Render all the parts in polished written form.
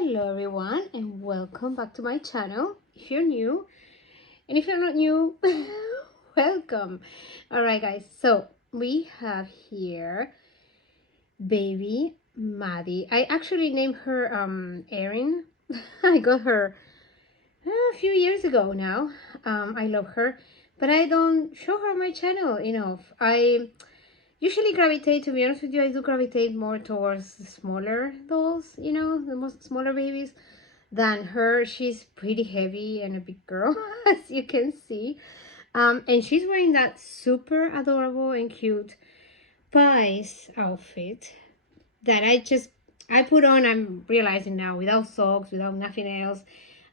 Hello everyone and welcome back to my channel if you're new, and if you're not new, welcome. All right guys, so we have here baby Maddie. I actually named her Erin. I got her a few years ago now. I love her, but I don't show her on my channel enough. I usually gravitate, to be honest with you, I do gravitate more towards the smaller dolls, the most smaller babies than her. She's pretty heavy and a big girl, as you can see. And she's wearing that super adorable and cute Pies outfit that I put on, I'm realizing now, without socks, without nothing else.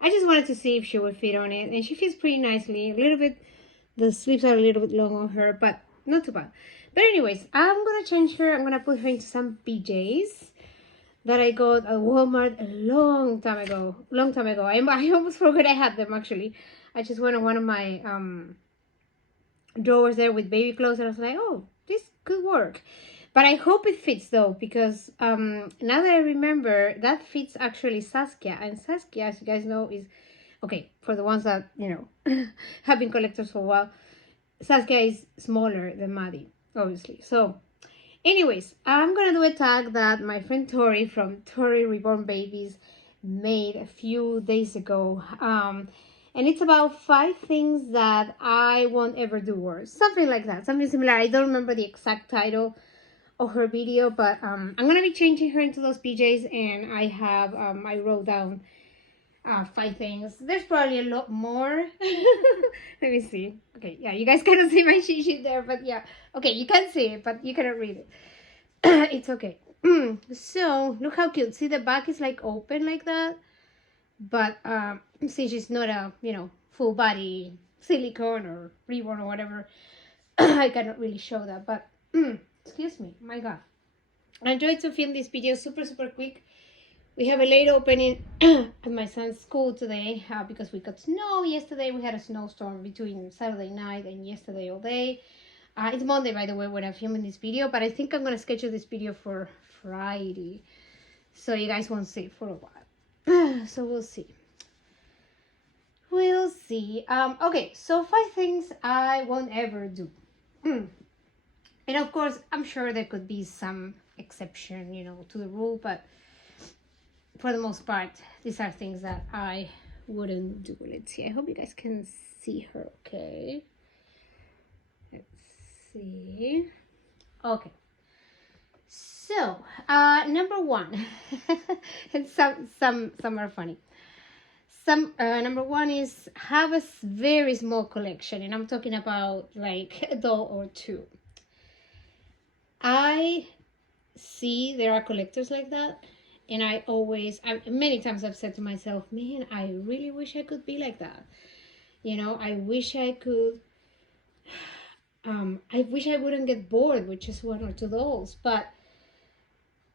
I just wanted to see if she would fit on it, and she fits pretty nicely. A little bit, the sleeves are a little bit long on her, but not too bad. But anyways, I'm gonna change her. I'm gonna put her into some PJs that I got at Walmart a long time ago. I almost forgot I had them actually. I just went on one of my drawers there with baby clothes, and I was like, oh, this could work. But I hope it fits though, because now that I remember, that fits actually Saskia, and Saskia, as you guys know, is okay for the ones that have been collectors for a while. Saskia is smaller than Maddie, obviously. So anyways, I'm gonna do a tag that my friend Tori from Tori Reborn Babies made a few days ago. And it's about 5 things that I won't ever do, or something like that, something similar. I don't remember the exact title of her video, but I'm gonna be changing her into those PJs, and I wrote down 5 things. There's probably a lot more. Let me see. Okay, yeah, you guys cannot see my cheat sheet there, but yeah. Okay, you can see it, but you cannot read it. It's okay. So, look how cute. See, the back is like open like that. But since she's not a, full body silicone or reborn or whatever, I cannot really show that. But, excuse me, my God. I enjoyed to film this video super quick. We have a late opening at my son's school today because we got snow yesterday. We had a snowstorm between Saturday night and yesterday all day. It's Monday, by the way, when I'm filming this video, but I think I'm going to schedule this video for Friday, so you guys won't see it for a while. So we'll see. We'll see. Okay, so 5 things I won't ever do. And of course, I'm sure there could be some exception, to the rule, but for the most part, these are things that I wouldn't do. Let's see. I hope you guys can see her okay. Let's see. Okay. So, number 1, and some are funny. Number 1 is have a very small collection, and I'm talking about like a doll or 2. I see there are collectors like that, and many times I've said to myself, man, I really wish I could be like that. I wish I could. I wish I wouldn't get bored with just 1 or 2 dolls, but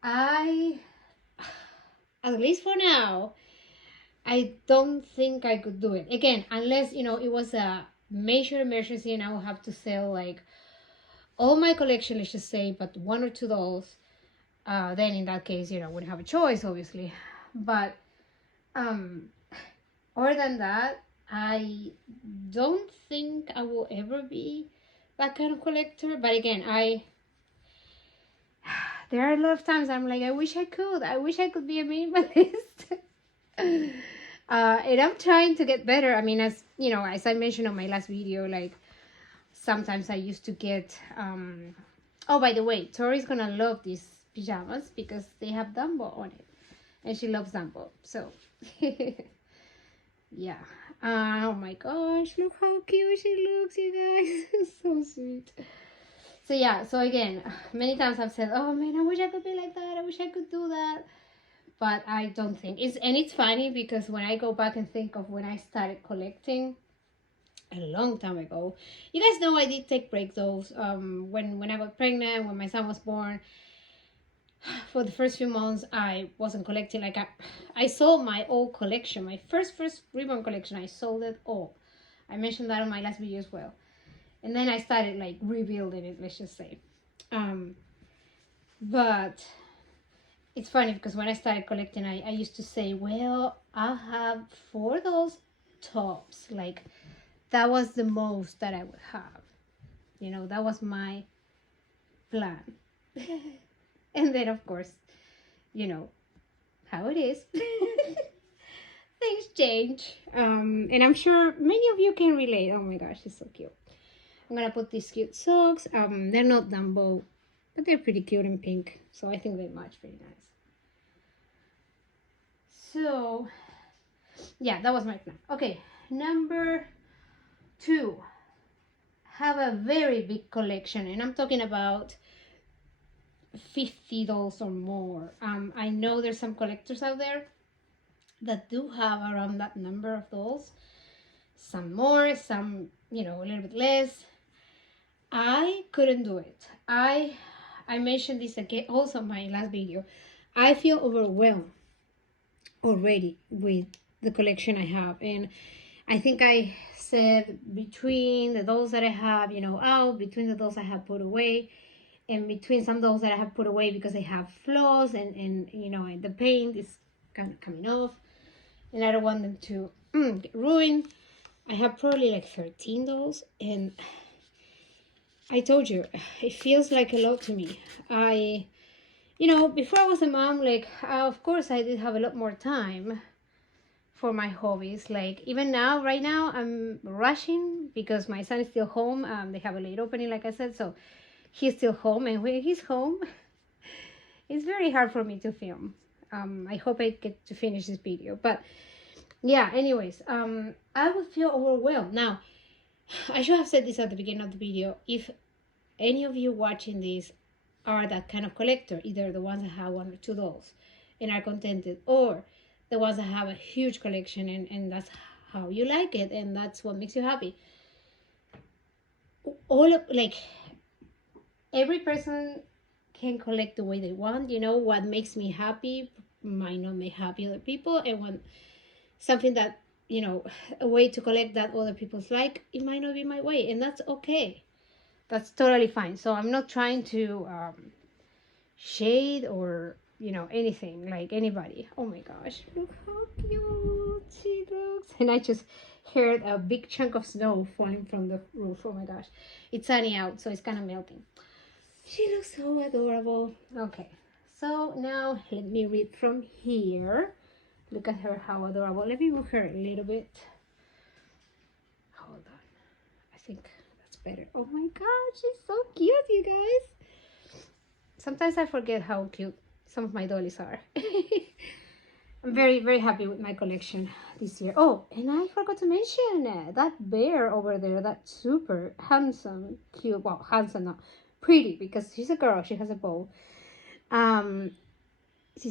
at least for now, I don't think I could do it. Again, unless, it was a major emergency and I will have to sell like all my collection, let's just say, but 1 or 2 dolls. Then in that case, I wouldn't have a choice, obviously. But other than that, I don't think I will ever be that kind of collector. But again, there are a lot of times I'm like, I wish I could be a minimalist. And I'm trying to get better. I mean, as I mentioned on my last video, like sometimes I used to get oh, by the way, Tori's gonna love these pajamas because they have Dumbo on it, and she loves Dumbo, so yeah. Oh my gosh, look how cute she looks, you guys. So sweet. So yeah, so again, many times I've said, oh man, I wish I could be like that, I wish I could do that, but I don't think it's funny because when I go back and think of when I started collecting a long time ago, you guys know I did take breaks though. When I got pregnant, when my son was born, for the first few months I wasn't collecting. Like I sold my old collection, my first Reborn collection. I sold it all. I mentioned that on my last video as well, and then I started like rebuilding it, let's just say. But it's funny because when I started collecting, I used to say, well, I'll have 4 dolls tops. Like, that was the most that I would have. You know, that was my plan. And then, of course, you know how it is. Things change. And I'm sure many of you can relate. Oh my gosh, it's so cute. I'm gonna put these cute socks. They're not Dumbo, but they're pretty cute in pink. So I think they match very nice. So, yeah, that was my plan. Okay, number 2. Have a very big collection. And I'm talking about $50 or more. I know there's some collectors out there that do have around that number of dolls. Some more, some, you know, a little bit less. I couldn't do it. I mentioned this again also in my last video. I feel overwhelmed already with the collection I have, and I think I said between the dolls that I have, you know, out, between the dolls I have put away, and between some dolls that I have put away because they have flaws and you know, and the paint is kind of coming off, and I don't want them to get ruined. I have probably like 13 dolls, and I told you, it feels like a lot to me. You know, before I was a mom, like, of course I did have a lot more time for my hobbies. Like, even now, right now, I'm rushing because my son is still home. They have a late opening, like I said, so he's still home. And when he's home, it's very hard for me to film. I hope I get to finish this video. But yeah, anyways, I would feel overwhelmed. Now, I should have said this at the beginning of the video. If any of you watching this are that kind of collector, either the ones that have 1 or 2 dolls and are contented, or the ones that have a huge collection and that's how you like it and that's what makes you happy. All of, like, every person can collect the way they want. You know, what makes me happy might not make happy other people, and when something that, you know, a way to collect that other people's like, it might not be my way, and that's okay. That's totally fine. So I'm not trying to shade or, you know, anything, like anybody. Oh my gosh, look how cute she looks. And I just heard a big chunk of snow falling from the roof. Oh my gosh, it's sunny out, so it's kind of melting. She looks so adorable. Okay, so now let me read from here. Look at her, how adorable. Let me move her a little bit. Hold on, I think that's better. Oh my gosh, she's so cute, you guys. Sometimes I forget how cute some of my dollies are. I'm very, very happy with my collection this year. Oh, and I forgot to mention that bear over there, that super handsome, cute, well, handsome, not pretty, because she's a girl, she has a bow.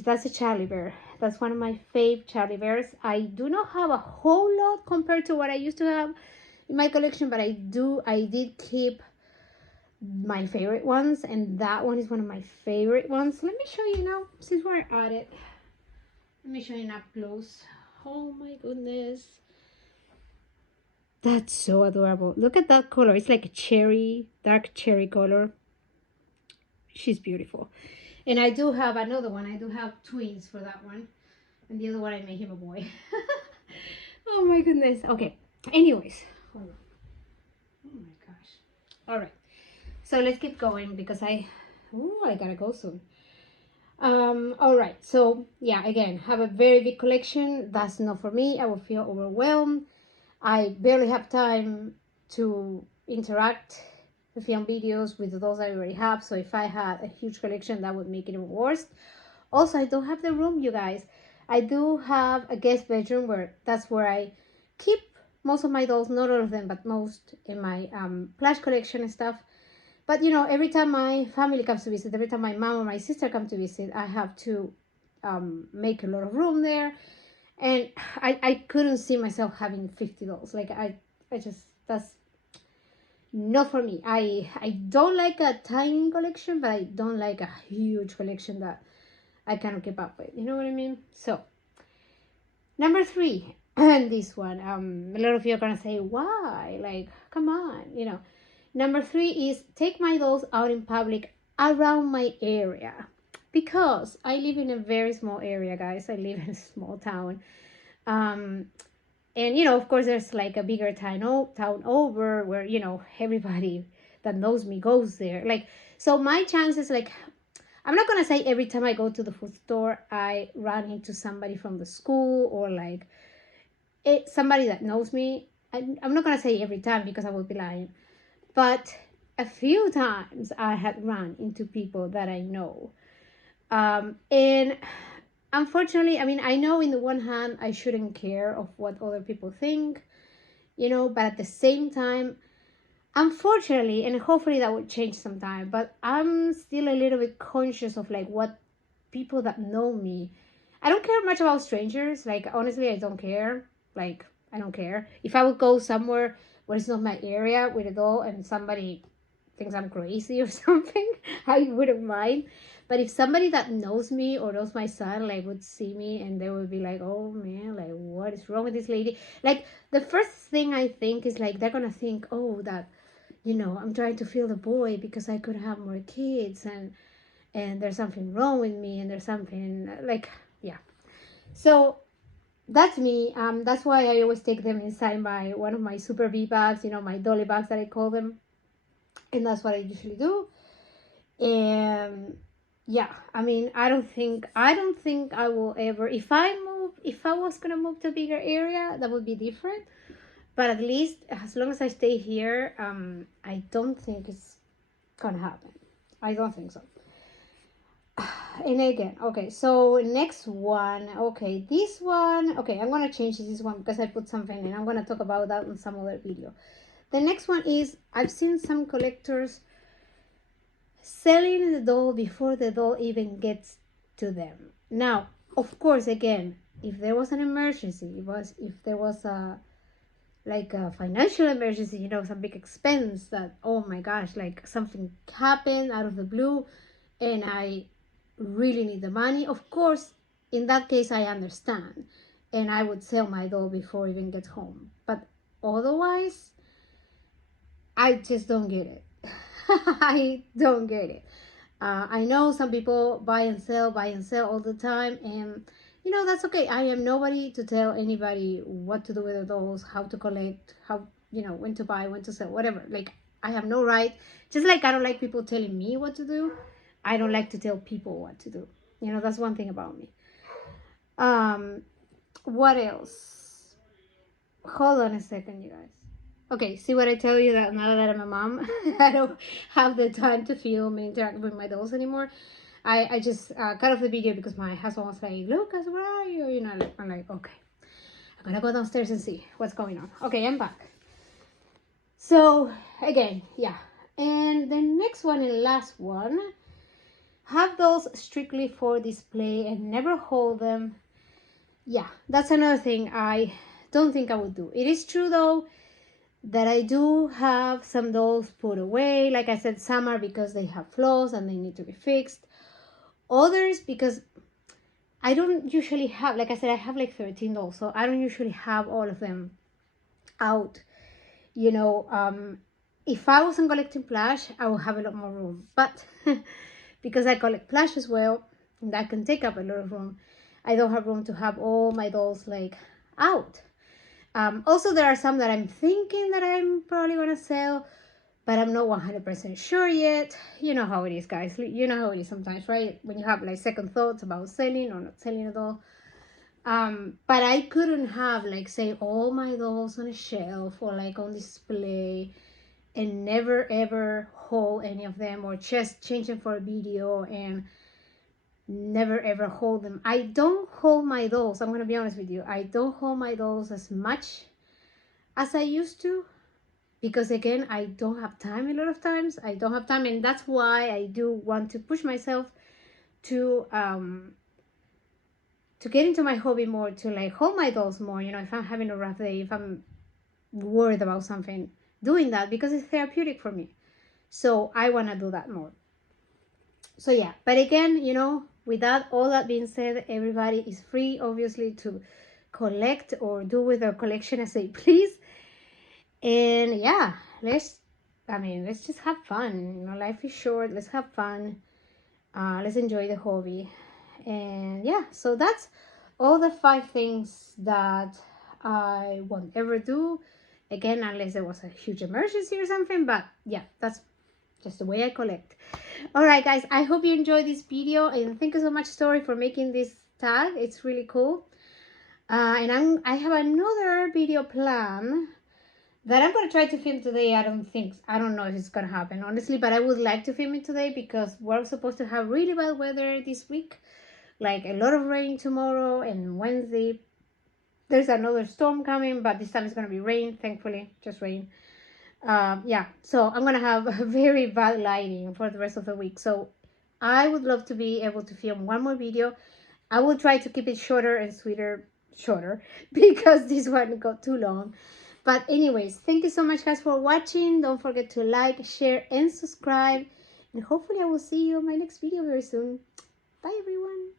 That's a Charlie bear. That's one of my fave Charlie bears. I do not have a whole lot compared to what I used to have in my collection, but I did keep my favorite ones, and that one is one of my favorite ones. Let me show you now, since we're at it. Let me show you up close. Oh my goodness, that's so adorable. Look at that color. It's like a cherry, dark cherry color. She's beautiful. And I do have another one. I do have twins for that one, and the other one I made him a boy. Oh my goodness. Okay, anyways, hold on. Oh my gosh. All right, so let's keep going because I gotta go soon. All right, so yeah, again, have a very big collection. That's not for me. I will feel overwhelmed. I barely have time to interact with film videos with those I already have. So if I had a huge collection, that would make it even worse. Also, I don't have the room, you guys. I do have a guest bedroom that's where I keep most of my dolls, not all of them, but most, in my plush collection and stuff. But, you know, every time my family comes to visit, every time my mom or my sister come to visit, I have to make a lot of room there. And I couldn't see myself having 50 dolls. Like, I just, that's not for me. I don't like a tiny collection, but I don't like a huge collection that I cannot keep up with. You know what I mean? So, number 3, and this one, a lot of you are gonna say, why? Like, come on, you know. Number 3 is take my dolls out in public around my area. because I live in a very small area, guys. I live in a small town. Um, and of course, there's like a bigger town over where everybody that knows me goes there. Like, so my chances, like, I'm not gonna say every time I go to the food store I run into somebody from the school or like somebody that knows me. I'm not gonna say every time because I would be lying, but a few times I had run into people that I know. And unfortunately, I mean, I know in the one hand I shouldn't care of what other people think, but at the same time, unfortunately, and hopefully that will change sometime, but I'm still a little bit conscious of like what people that know me. I don't care much about strangers. Like, honestly, I don't care. Like, I don't care. If I would go somewhere where it's not my area with a doll and somebody thinks I'm crazy or something, I wouldn't mind. But if somebody that knows me or knows my son, like, would see me and they would be like, oh man, like, what is wrong with this lady? Like, the first thing I think is like, they're gonna think, oh, that, I'm trying to feel the boy because I could have more kids and there's something wrong with me and there's something like, yeah. So that's me. That's why I always take them inside one of my super V bags, my dolly bags that I call them, and that's what I usually do. And yeah, I mean, I don't think I will ever. If I was gonna move to a bigger area, that would be different. But at least as long as I stay here, I don't think it's gonna happen. I don't think so. And again, okay, so next one, okay, this one, okay, I'm gonna change this one because I put something and I'm gonna talk about that in some other video. The next one is, I've seen some collectors selling the doll before the doll even gets to them. Now, of course, again, if there was an emergency, if there was a financial emergency, some big expense that, oh my gosh, like something happened out of the blue and I really need the money, of course, in that case, I understand. And I would sell my doll before I even get home. But otherwise, I just don't get it. I don't get it. I know some people buy and sell all the time, and that's okay. I am nobody to tell anybody what to do with their dolls, how to collect, how when to buy, when to sell, whatever. Like, I have no right. Just like I don't like people telling me what to do, I don't like to tell people what to do. That's one thing about me. What else? Hold on a second, you guys. Okay, see what I tell you, that now that I'm a mom, I don't have the time to film and interact with my dolls anymore. I just cut off the video because my husband was like, Lucas, where are you? I'm like, okay, I'm gonna go downstairs and see what's going on. Okay, I'm back. So, again, yeah. And the next one and last one, have dolls strictly for display and never hold them. Yeah, that's another thing I don't think I would do. It is true, though, that I do have some dolls put away. Like I said, some are because they have flaws and they need to be fixed. Others because I don't usually have, like I said, I have like 13 dolls, so I don't usually have all of them out. If I wasn't collecting plush, I would have a lot more room. But because I collect plush as well, and that can take up a lot of room, I don't have room to have all my dolls like out. Also, there are some that I'm thinking that I'm probably gonna sell, but I'm not 100% sure yet. You know how it is, guys. You know how it is sometimes, right? When you have like second thoughts about selling or not selling at all. But I couldn't have like, say, all my dolls on a shelf or like on display and never ever hold any of them, or just change them for a video and never ever hold them. I don't hold my dolls, I'm gonna be honest with you, I don't hold my dolls as much as I used to, because again, I don't have time. A lot of times I don't have time, and that's why I do want to push myself to get into my hobby more, to like hold my dolls more, if I'm having a rough day, if I'm worried about something, doing that because it's therapeutic for me. So I want to do that more. So yeah, but again, with all that being said, everybody is free, obviously, to collect or do with their collection as they please. And yeah, let's just have fun. Life is short. Let's have fun. Let's enjoy the hobby. And yeah, so that's all the 5 things that I won't ever do again, unless there was a huge emergency or something. But yeah, that's just the way I collect. All right, guys, I hope you enjoyed this video, and thank you so much, Tori, for making this tag. It's really cool. And I have another video plan that I'm gonna try to film today. I don't know if it's gonna happen, honestly, but I would like to film it today because we're supposed to have really bad weather this week, like a lot of rain tomorrow and Wednesday. There's another storm coming, but this time it's gonna be rain, thankfully, just rain. Yeah, so I'm gonna have very bad lighting for the rest of the week. So I would love to be able to film one more video. I will try to keep it shorter and shorter because this one got too long. But anyways, thank you so much, guys, for watching. Don't forget to like, share, and subscribe. And hopefully I will see you in my next video very soon. Bye, everyone.